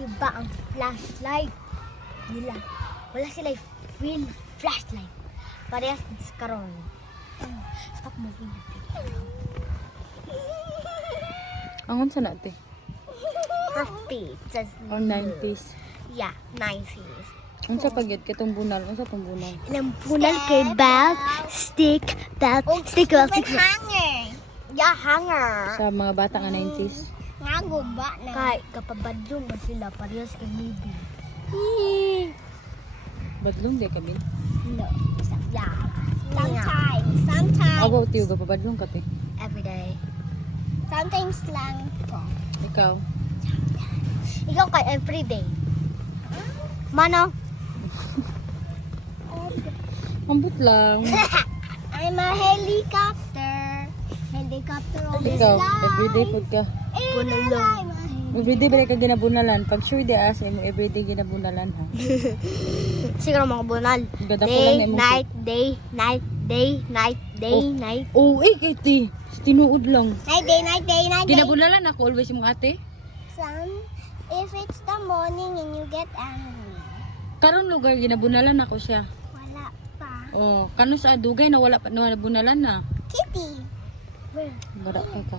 diba ang flashlight nila? Wala sila real flashlight. Parehas karon. Stop moving your feet. Angon sa natin? Her feet says O 90s. yeah, 90s. Ang sa pagyat kitong bunal. Ang sa tong bunal. Ilang punal kay belt, stick, belt, stick, belt, stick, belt. Hanger. Yeah, hanger. Sa mga bata nga 90s. Nga guba na. Kay kapabadlong ba sila parehas kay maybe. Badlong di kami. No. Yeah. Sometimes. Agaw tiyo ka papadlong ka te. Every day. Sometimes lang po. Ikaw. Ikaw kay every day. Mano? Ambot lang. I'm a helicopter. Helicopter on the Ikaw. sky. Everyday food ka. Bunalong. Everyday ba ka ginabunalan? Pag sure di asa mo everyday ginabunalan ha. Siguro mga bunal. Ganda ko lang Day, na imong night, day, night, day, night, day, night. Oh, kay ti. Tinuod lang. Night, day, night, day, night, day. Ginabunalan ako always yung ate. If it's the morning and you get angry, Karon lugar ginabunalan ako siya. wala pa. Oh, kano sa dugay na wala pa na bunalan na. Kitty. Bara kay ka.